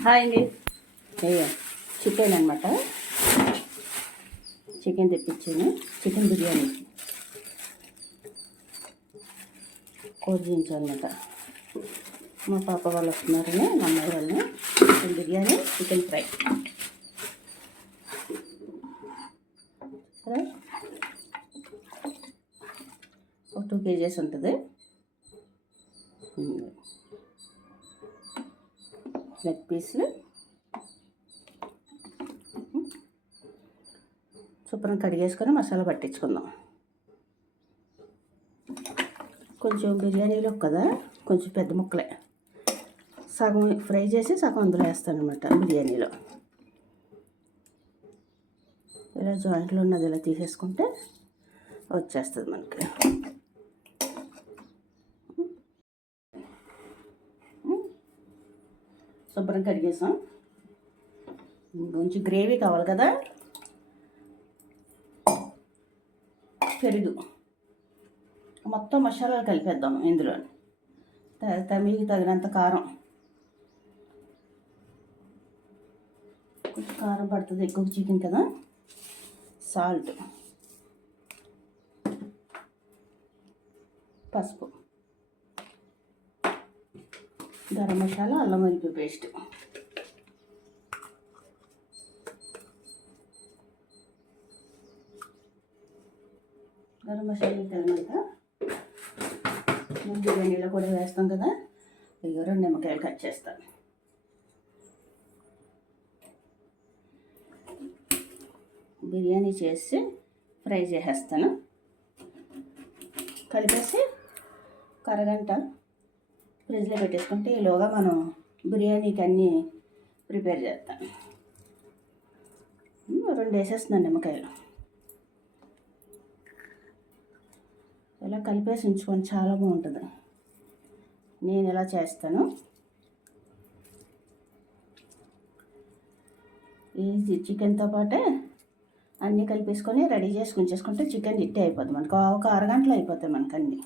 Hi అండి. Chicken అనమాట. Chicken తెప్పించాను. చికెన్ బిర్యానీ కోచించాలన్నమాట. మా పాప వాళ్ళు వస్తున్నారని మా అమ్మాయి వాళ్ళని. Chicken biryani, chicken fry. ఒక 2 kgs ఉంటుంది. లెగ్ పీస్లు శుభ్రం కడిగేసుకొని మసాలా పట్టించుకుందాం. కొంచెం బిర్యానీలో కదా కొంచెం పెద్ద ముక్కలే, సగం ఫ్రై చేసి సగం అందులో వేస్తాను అనమాట. బిర్యానీలో ఇలా జాయింట్లో ఉన్నది ఇలా తీసేసుకుంటే వచ్చేస్తుంది మనకి. శుభ్రం కడిగేసాం. కొంచెం గ్రేవీ కావాలి కదా, పెరుగు మొత్తం మసాలాలు కలిపేద్దాం ఇందులో. మీకు తగినంత కారం, కొంచెం కారం పడుతుంది ఎక్కువ చికెన్ కదా. సాల్ట్, పసుపు, గరం మసాలా, అల్లం వెల్లుల్లి పేస్ట్, గరం మసాలా తగినంత. బిర్యానీలో కూడా వేస్తాం కదా. ఇక 2 నిమ్మకాయలు కట్ చేస్తాను. బిర్యానీ చేసి ఫ్రై చేసేస్తాను. కలిపేసి అరగంట ఫ్రిడ్జ్లో పెట్టేసుకుంటే ఈలోగా మనం బిర్యానీకి అన్నీ ప్రిపేర్ చేస్తాం. 2 వేసేస్తున్నాను నిమ్మకాయలు. ఇలా కలిపేసి ఉంచుకొని చాలా బాగుంటుంది. నేను ఇలా చేస్తాను. ఈ చికెన్తో పాటే అన్నీ కలిపేసుకొని రెడీ చేసి ఉంచేసుకుంటే చికెన్ ఇట్టే అయిపోద్ది మనకు. ఒక అరగంటలో అయిపోతాయి మనకు అన్నీ.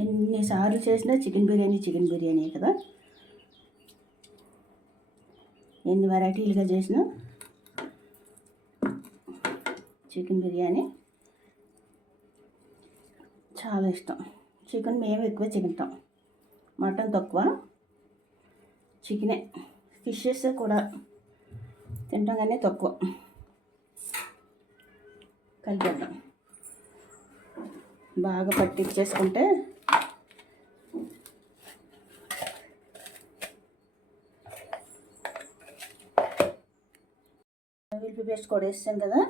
ఎన్నిసార్లు చేసినా చికెన్ బిర్యానీ కదా. ఎన్ని వెరైటీలుగా చేసినా చికెన్ బిర్యానీ చాలా ఇష్టం. చికెన్ మేము ఎక్కువ తింటాం, మటన్ తక్కువ. చికెనే, ఫిషెస్ కూడా తింటాం కానీ తక్కువ. కలిపేద్దాం. బాగా పట్టించేసుకుంటే వెల్లుల్లి పేస్ట్ కూడా వేసాను కదా.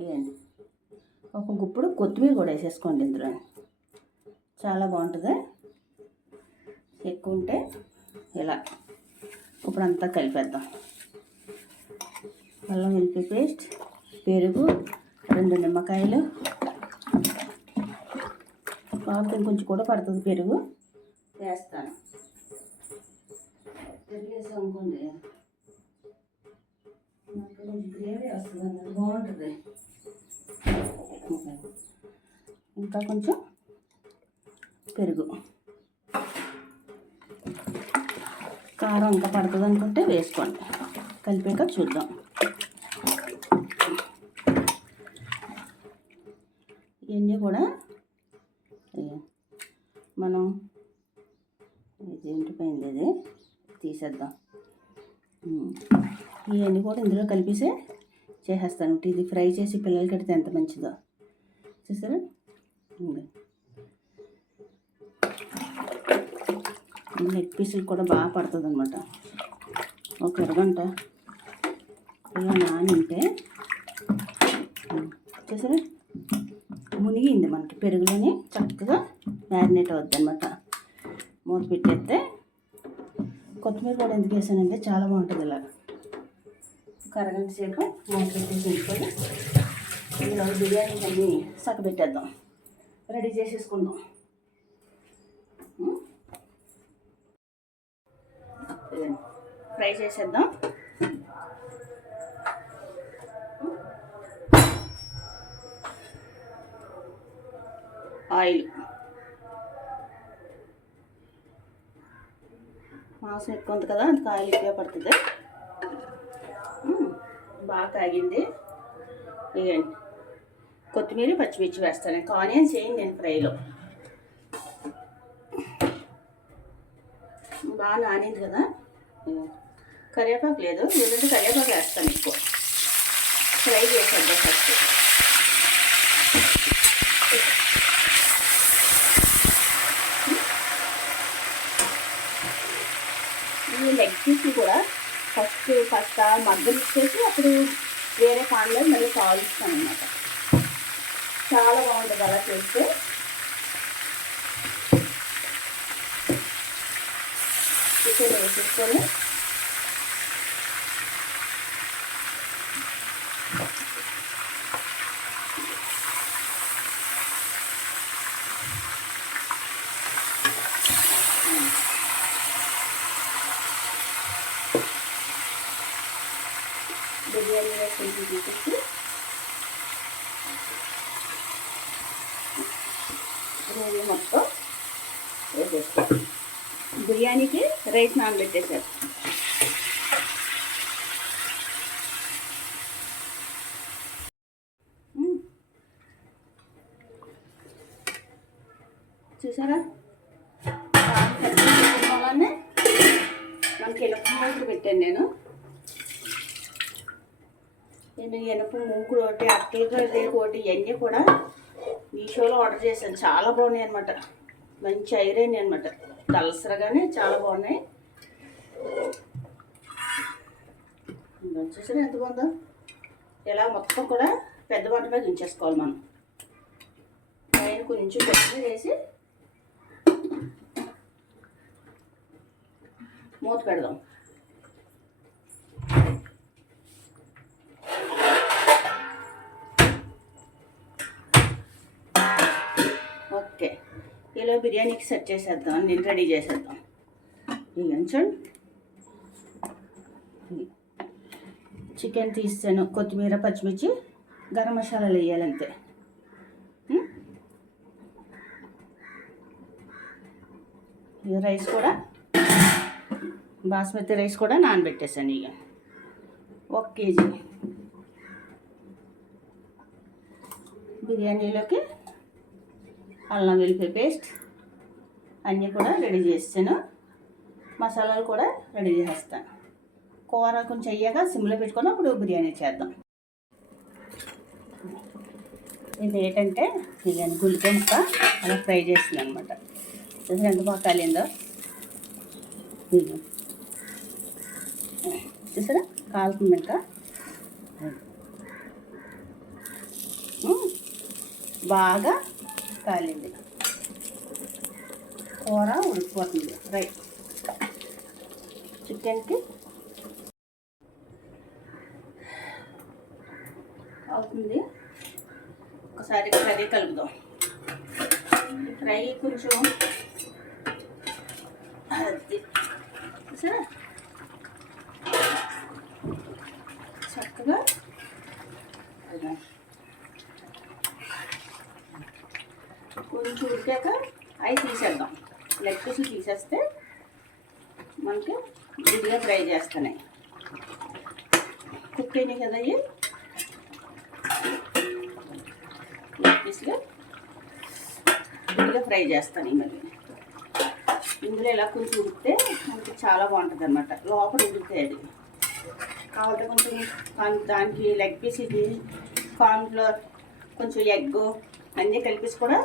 ఇవ్వండి, ఒక గుప్పుడు కొత్తిమీర కూడా వేసేసుకోండి ఇందులో, చాలా బాగుంటుంది. ఎక్కువ ఉంటే ఇలా ఇప్పుడు అంతా కలిపేద్దాం. అల్లం వెల్లుల్లి పేస్ట్, పెరుగు, 2 నిమ్మకాయలు, కాకపోతే కొంచెం కూడా పడుతుంది పెరుగు వేస్తాను. పెరుగు వేసాం అనుకోండి కొంచెం గ్రేవీ వస్తుంది అన్నది, బాగుంటుంది. ఇంకా కొంచెం పెరుగు, కారం ఇంకా పడుతుంది అనుకుంటే వేసుకోండి. కలిపాక చూద్దాం. ఇవన్నీ కూడా మనం ఏంటిపోయింది ఇది తీసేద్దాం. ఇవన్నీ కూడా ఇందులో కలిపేసి చేసేస్తాను. ఇది ఫ్రై చేసి పిల్లలకి కడితే ఎంత మంచిదో చూసారా. లెగ్ పీసులు కూడా బాగా పడుతుంది అనమాట. ఒక అరగంట ఇలా నానింటే చూసారా మునిగింది మనకి. పెరుగులోనే చక్కగా మ్యారినేట్ అవుద్ది అనమాట. మూత పెట్టేస్తే కొత్తిమీర కూడా ఎందుకు వేసానంటే చాలా బాగుంటుంది. ఇలా ఒక అరగంట సేపు మూత పెట్టేసి ఉంచుకొని ఈరోజు బిర్యానీ అన్నీ పెట్టేద్దాం, రెడీ చేసేసుకుందాం. ఫ్రై చేసేద్దాం. ఆయిల్ మాంసం ఎక్కువ ఉంది కదా, అంత ఆయిల్ ఎక్కువ పడుతుంది. బాగా కాగింది. వేయండి. కొత్తిమీర పచ్చిమిర్చి వేస్తాను. ఇంకా ఆనియన్స్ వేయండి నేను ఫ్రైలో. బాగా నానింది కదా. కరివేపాకు లేదు, లేదంటే కరివేపాకు వేస్తాను ఎక్కువ. ఫ్రై చేసేద్దాం ఫస్ట్. ఈ లెగ్ పీస్ కూడా ఫస్ట్ మగ్గలు ఇచ్చేసి అప్పుడు వేరే పాన్లో మళ్ళీ కాలుస్తాను అన్నమాట. చాలా బాగుంటుంది అలా చేస్తే. చికెన్ వేసేసుకొని బిర్యానీ రైస్ కొంచెం తీసేసి గ్రేవీ మొత్తం వేసేస్తాం. బిర్యానీకి రైస్ నానబెట్టేసారు. చూసారా, వల్లనే మనకి ఎనప మూకుడు పెట్టాను నేను ఎనప మూకుడు ఒకటి, అట్టలుగా ఒకటి, ఇవన్నీ కూడా మీషోలో ఆర్డర్ చేశాను. చాలా బాగున్నాయి అనమాట. మంచి ఐరన్ అనమాట. దళసరగానే చాలా బాగున్నాయి. చూసారా ఎంత బాగుందో. ఇలా మొత్తం కూడా పెద్ద వంట మీద ఉంచేసుకోవాలి మనం. పైన కొంచెం కొత్తిమీర వేసి మూత పెడదాం. ఓకే, ఇలా బిర్యానీకి సెట్ చేసేద్దాం. నేను రెడీ చేసేద్దాం. చూడండి, చికెన్ తీసాను. కొత్తిమీర పచ్చిమిర్చి గరం మసాలాలు వేయాలంతే. రైస్ కూడా బాస్మతి రైస్ కూడా నానబెట్టేసాను. ఇక 1 కేజీ బిర్యానీలోకి అల్లం వెల్లిపాయ పేస్ట్ అన్నీ కూడా రెడీ చేస్తాను. మసాలాలు కూడా రెడీ చేస్తాను. కూర కొంచెం అయ్యాక సిమ్లో పెట్టుకొని అప్పుడు బిర్యానీ చేద్దాం. ఇది ఏంటంటే బిర్యానీ గుల్లిపాయ ముక్క అలా ఫ్రై చేస్తుంది అనమాట. ఎంత బాగా కాలిందో చూసారా, కాలుతుంది ఇంకా. బాగా కాలింది. కూర ఉడికిపోతుంది. రైట్, చికెన్కి అవుతుంది. ఒకసారి కర్రీ కలుపుదాం. ఫ్రై కొంచెం సరే చక్కగా కొంచెం ఉడికాక అవి తీసేద్దాం. లెగ్ పీసులు తీసేస్తే మనకి విడిగా ఫ్రై చేస్తున్నాయి. కుక్ అయినాయి కదా అవి లెగ్ పీసులు విడిగా ఫ్రై చేస్తాను. మళ్ళీ ఇందులో ఇలా కొంచెం ఉడికితే మనకి చాలా బాగుంటుంది అన్నమాట. లోపల ఉడికితే అది కావాలంటే కొంచెం దానికి లెగ్ పీస్ ఇది కార్న్ఫ్లోర్ కొంచెం ఎగ్ అన్నీ కలిపేసి కూడా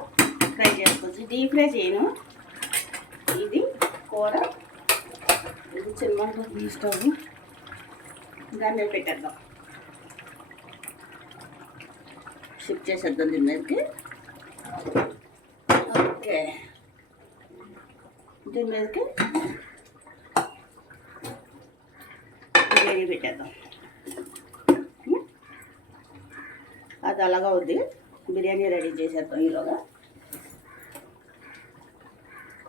ఫ్రై చేసుకోవచ్చు. డీప్ ఫ్రై చేయను. ఇది కూర ఇది చిన్న స్టవ్ దాని మీద పెట్టేద్దాం. షిఫ్ట్ చేసేద్దాం దీని మీదకి. ఓకే, దీని మీదకి బిర్యానీ పెట్టేద్దాం. అది అలాగా అవుద్ది. బిర్యానీ రెడీ చేసేద్దాం. ఈలోగా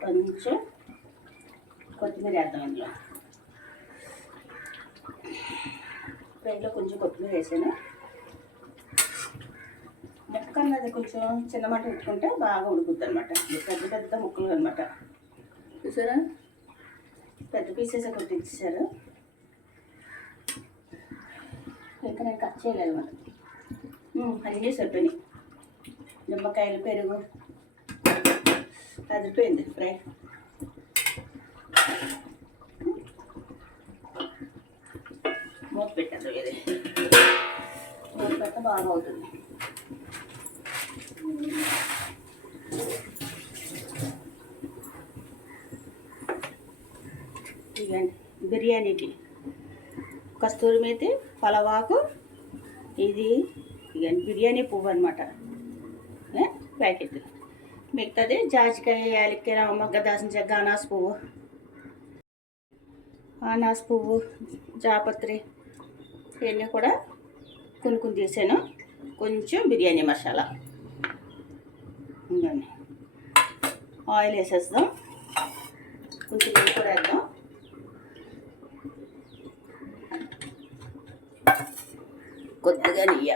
కొంచెం కొత్తిమీర వేద్దాం. ఇందులో కొంచెం కొత్తిమీర వేసాను. ముక్క అన్నది కొంచెం చిన్న మాట పెట్టుకుంటే బాగా ఉడుకుద్ది అనమాట. పెద్ద పెద్ద ముక్కలు అనమాట. చూసారా, పెద్ద పీసెస్ ఒకటి ఇచ్చారు, ఇంకా నేను కట్ చేయలేదు మరి. అన్నీ సరిపోయినాయి. నిమ్మకాయలు, పెరుగు అదిపోయింది ఫ్రై. మూత పెట్టాను, ఇది మూత పెట్ట బాగా అవుతుంది. ఇదండి బిర్యానీకి కస్తూరి మేతి, పలవాకు, ఇది ఇవన్నీ బిర్యానీ పువ్వు అనమాట, ప్యాకెట్. మిగతాది జాజికాయ, యాలక్కాయ, మొగ్గ, దాల్చిన చెక్క, అనాస పువ్వు, జాపత్రి ఇవన్నీ కూడా కొన్ని తీసాను. కొంచెం బిర్యానీ మసాలా, ఇంకండి ఆయిల్ వేసేద్దాం. కొంచెం నెయ్యి కూడా వేద్దాం. కొద్దిగా నెయ్యి,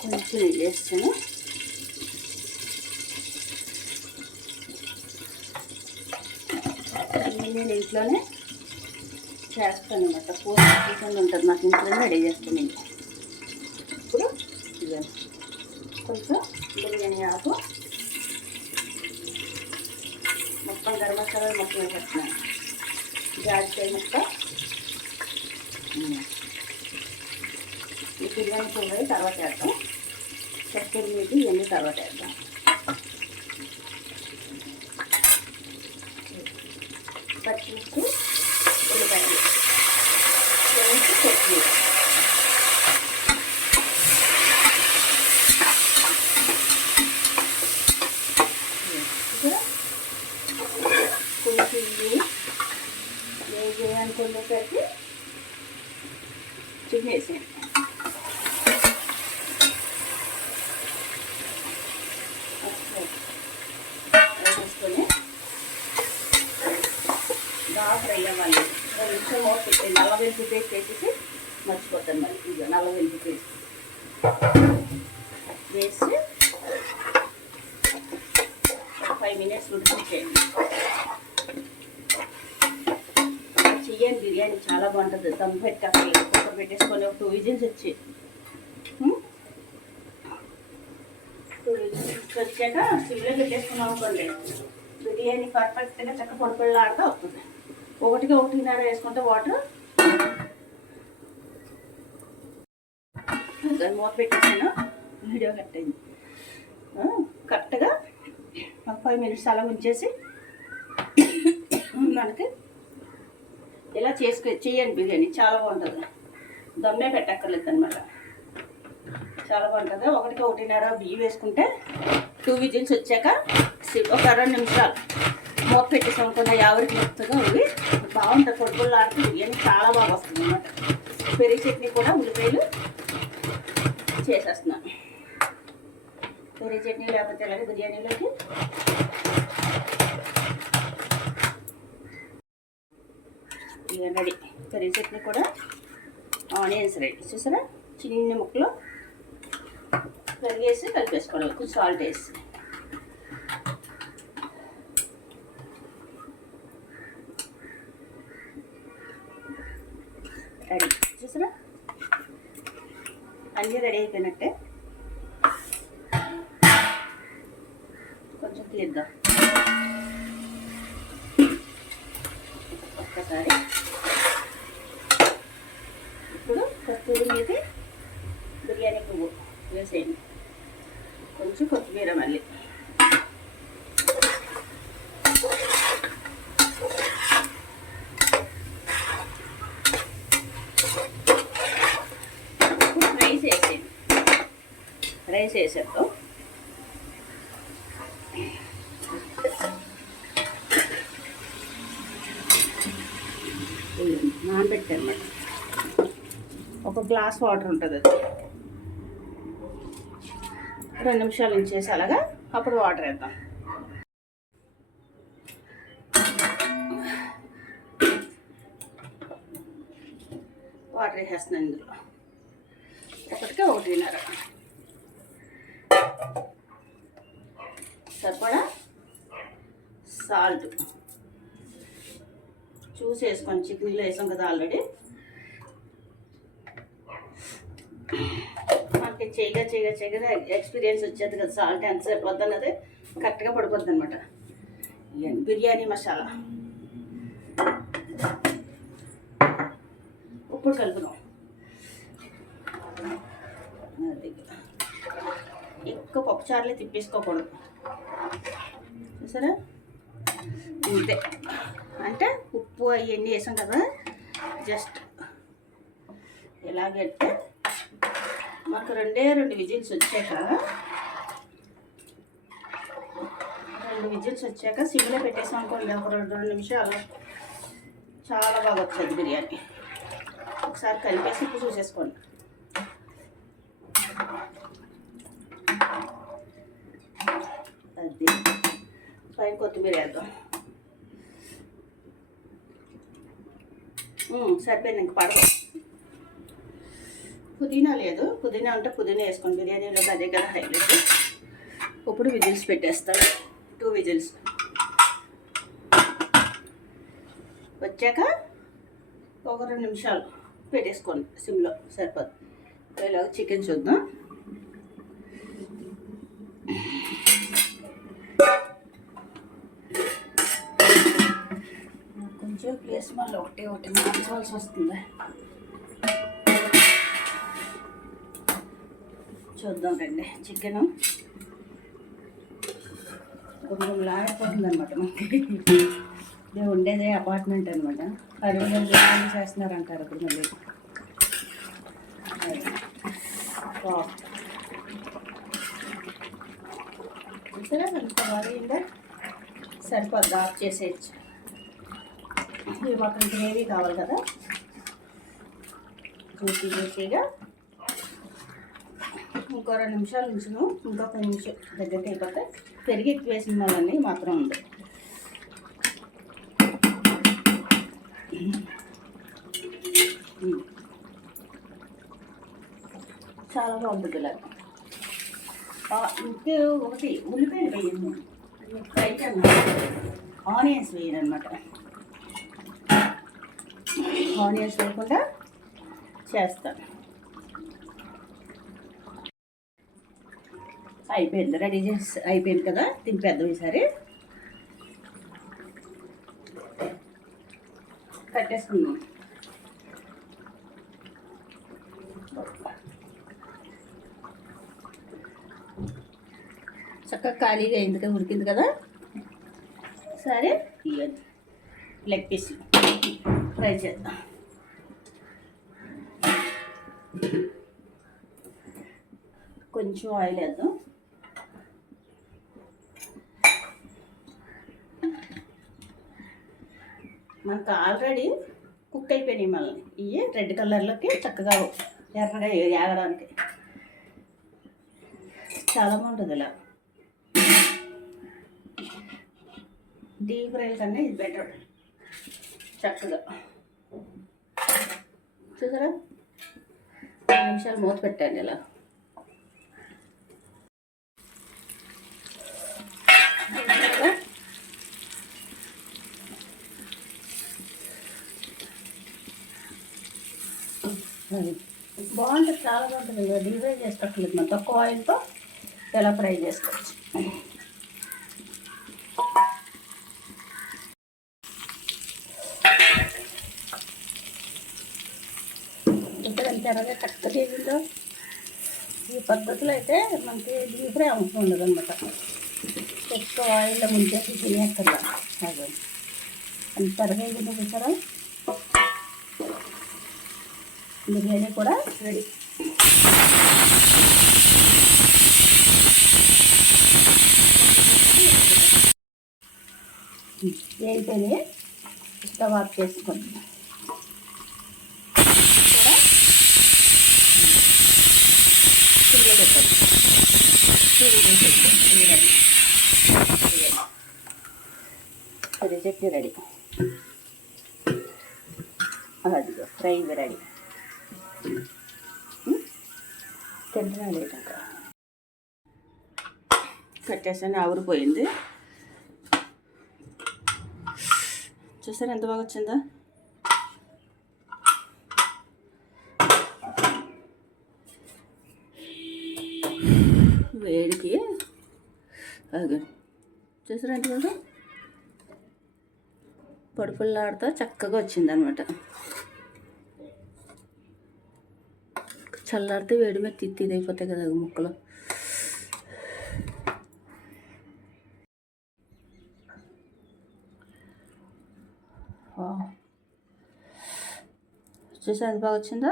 కొంచెం నెయ్యి వేస్తాను. నేను ఇంట్లోనే చేస్తాను అన్నమాట. పూర్తి ఉంటుంది నాకు, ఇంట్లోనే రెడీ చేస్తాను. ఇప్పుడు ఇదండి కొంచెం బిర్యానీ ఆకు, మొత్తం గరం మసాలా మొత్తం వేసేస్తున్నాను. జాజికాయ ముక్క, ఈ బిర్యానీ పువ్వు తర్వాత వేద్దాం. కస్తూరి మేతి ఇవన్నీ తర్వాత వేద్దాం. పచ్చిమిర్చి, ఉల్లిపాయలు, కొత్తిమీర, కొంచెం వేగి అనుకునేసరికి చిన్నేసేయండి. వేసుకొని బాగా ఫ్రై అవ్వాలి. 2 నిమిషాలు మూత పెట్టి నల్ల వెల్లుల్లి పేస్ట్ వేసేసి మర్చిపోతాను. మళ్ళీ ఇక నల్ల వెల్లుల్లి పేస్ట్ వేసి 5 మినిట్స్ ఉడికించేయండి. చెయ్యండి, బిర్యానీ చాలా బాగుంటుంది. దమ్ పెట్టాలి, కుక్కర్ పెట్టేసుకొని ఒక 2 విజిల్స్ వచ్చి 2 విజిల్స్ వచ్చాక సిమ్లో పెట్టేసుకున్నాం అనుకోండి, బిర్యానీ పర్ఫెక్ట్గా చక్క పొడిపిల్లాడుతూ వస్తుంది. 1-1.5 వేసుకుంటే వాటర్. మూత పెట్టేసాను, వీడియో కట్ అయింది. కరెక్ట్గా 5 మినిట్స్ అలా ఉంచేసి మనకి ఇలా చెయ్యండి. బిర్యానీ చాలా బాగుంటుంది. దమ్మే పెట్టక్కర్లేదు అనమాట, చాలా బాగుంటుంది. 1-1.5 బియ్యం వేసుకుంటే 2 విజిల్స్ వచ్చాక ఒక 2 నిమిషాలు మూత పెట్టేసి అనుకున్న ఎవరికి మెత్తగా ఇవి బాగుంటుంది. పొడిపుల్లో ఆడితే బిర్యానీ చాలా బాగా వస్తుంది అనమాట. పెరుగు చట్నీ కూడా ఉల్లిపాయలు చేసేస్తున్నాను. పెరుగు చట్నీ లేకపోతే అలాగే బిర్యానీలోకి. ఇక రెడీ. పెరుగు చట్నీ కూడా, ఆనియన్స్ రెడీ. చూసారా, చిన్న ముక్కలు పెరిగేసి కలిపేసుకోవాలి. కొంచెం సాల్ట్ వేసి రెడీ. చూసారా, అన్నీ రెడీ అయిపోయినట్టే. కొంచెం తీద్దాం ఒక్కసారి. ఇప్పుడు కస్తూరి మేతి, బిర్యానీ పువ్వు వేసేయండి. కొంచెం కొత్తిమీర, మళ్ళీ రైస్ వేసేద్దాం. నానబెట్టానమాట. ఒక గ్లాస్ వాటర్ ఉంటుంది, అది 2 నిమిషాలు ఉంచేసి అలాగా. అప్పుడు వాటర్ వేద్దాం. వాటర్ వేసేస్తున్నాను ఇందులో. ఒకటికి 1.5 సరిపడా సాల్ట్ చూసి వేసుకోండి. చికెన్లో వేసాం కదా ఆల్రెడీ. మనకి చేయగా ఎక్స్పీరియన్స్ వచ్చేది కదా, సాల్ట్ ఎంతసేపు వద్దన్నది కరెక్ట్గా పడిపోద్ది అనమాట. బిర్యానీ మసాలా ఇప్పుడు కలుపుదాం. అది ఎక్కువ పప్పుచారులే తిప్పేసుకోకూడదు, చూసారా? ఇంతే. అంటే ఉప్పు అవన్నీ వేసాం కదా, జస్ట్ ఎలాగంటే మాకు 2 విజిల్స్ వచ్చాక, 2 విజిల్స్ వచ్చాక సిమ్లో పెట్టేసాం అనుకోండి, ఒక 2 నిమిషాలు చాలా బాగా వచ్చేది బిర్యానీ. ఒకసారి కలిపేసి ఇప్పుడు చూసేసుకోండి. అది పైన కొత్తిమీర వేద్దాం. సరిపోయింది, ఇంక పడదు. పుదీనా లేదు, పుదీనా అంటే పుదీనా వేసుకోండి. బిర్యానీలో అదే కదా హైలైట్. ఇప్పుడు విజిల్స్ పెట్టేస్తాను. 2 విజిల్స్ వచ్చాక ఒక 2 నిమిషాలు పెట్టేసుకోండి సిమ్లో, సరిపోదు. ఇలాగ చికెన్ చూద్దాం. కొంచెం ప్లేస్ మళ్ళీ ఒకటి మార్చాల్సి వస్తుంది. చూద్దాం రండి. చికెను కొంచెం లాడిపోతుంది అనమాట. మనకి మేము ఉండేదే అపార్ట్మెంట్ అనమాట. 10 బిర్యానీ చేస్తున్నారంటారు ఇప్పుడు మళ్ళీ. చూసారా ఎంత బాగా సరిపోద్ది. ఆఫ్ చేసేయచ్చు. ఇవి మాత్రం గ్రేవీ కావాలి కదా, జ్యూసీగా. ఇంకో 2 నిమిషాలు ఉంచును. ఇంకొక నిమిషం దగ్గరికి అయిపోతే పెరిగి ఎక్కువ వేసిన వాళ్ళని మాత్రం ఉంది. చాలా బాగుంటుంది ఇలా. ఇంకే ఒకటి ఉల్లిపాయలు వేయండి. ఫ్రైకి అన్నమాట, ఆనియన్స్ వేయను అనమాట. ఆనియన్స్ వేయకుండా చేస్తాను. అయిపోయింది, రెడీ చేసి అయిపోయింది కదా, తింపేద్దాం. ఈసారి కట్టేసుకుందాం. చక్కగా ఖాళీగా అయింది కదా, ఉడికింది కదా. సరే, లెగ్ పీస్ ఫ్రై చేద్దాం. కొంచెం ఆయిల్ వేద్దాం. మనకు ఆల్రెడీ కుక్ అయిపోయినాయి. మళ్ళీ ఇవి రెడ్ కలర్లోకి చక్కగా ఎర్రగా ఏగడానికి చాలా బాగుంటుంది. ఇలా డీప్ ఫ్రైల కన్నా ఇది బెటర్. చక్కగా చూసారా, 2 నిమిషాలు మూత పెట్టండి. ఇలా బాగుంటుంది, చాలా బాగుంటుంది. డీప్ ఫ్రై చేసుకోవట్లేదు, మనం తక్కువ ఆయిల్తో ఎలా ఫ్రై చేసుకోవచ్చు. ఇక్కడ ఎంత ఎర్రగా చక్కగా చేసిందో. ఈ పద్ధతిలో అయితే మనకి డీప్ ఫ్రై అవసరం ఉండదు అనమాట. ఎక్కువ ఆయిల్లో ముంచేసి తినేక్కర్లా. అదే అంత ఎర్రగా వేసిందో చూసారా. బిర్యానీ కూడా రెడీ. అయిపోయి స్టవ్ ఆఫ్ చేసుకోండి. కూడా చిల్లి పెట్టండి. అది చట్నీ రెడీ. అది ఫ్రై రెడీ. తింటనే లేట్ ఇంకా కట్టేసాను, ఆవిరిపోయింది. చూసారా ఎంత బాగా వచ్చిందో. వేడికి అది చూసారా ఎంత బాగా పొడిపుల్లాడుతూ చక్కగా వచ్చిందనమాట. చల్లారితే వేడి మీద తిత్తి అయిపోతాయి కదా ముక్కలు. చూసారా ఎంత బాగా వచ్చిందో.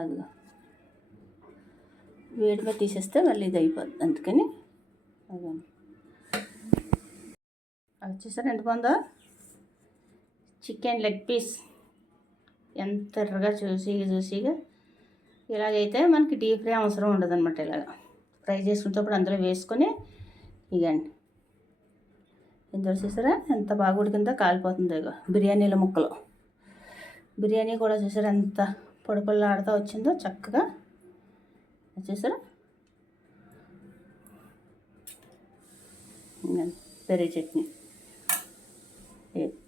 అదిగో వేడి మీద తీసేస్తే మళ్ళీ ఇది అయిపోద్ది, అందుకని అదే అది చూసారా ఎంత బాగుందో. చికెన్ లెగ్ పీస్ ఎంత ఎర్రగా జ్యూసీగా ఇలాగైతే మనకి డీప్ ఫ్రై అవసరం ఉండదు అనమాట. ఇలాగ ఫ్రై చేసుకునేటప్పుడు అందులో వేసుకొని ఇవ్వండి. ఇందులో చూసారా ఎంత బాగా ఉడికిందో, కాలిపోతుందో. ఇక బిర్యానీల ముక్కలు, బిర్యానీ కూడా చూసారా ఎంత పొడిపొల్లాడుతూ వచ్చిందో చక్కగా. చూసారా పెరుగు చట్నీ,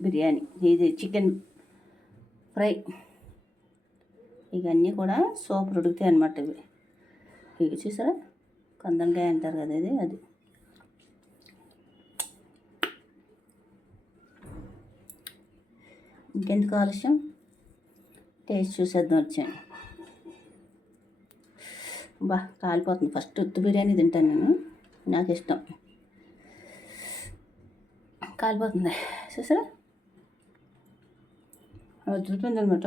బిర్యానీ, ఇది చికెన్ ఫ్రై, ఇవన్నీ కూడా సూపర్ ఉడుకుతాయి అన్నమాట. ఇవి చూసారా కందంకాయ అంటారు కదా ఇది, అది ఇంకెందుకు ఆలస్యం టేస్ట్ చూసేద్దాం వచ్చాను. కాలిపోతుంది. ఫస్ట్ ఉత్తి బిర్యానీ తింటాను నేను, నాకు ఇష్టం. కాలిపోతుంది చూసారా, అది చూపింది అనమాట.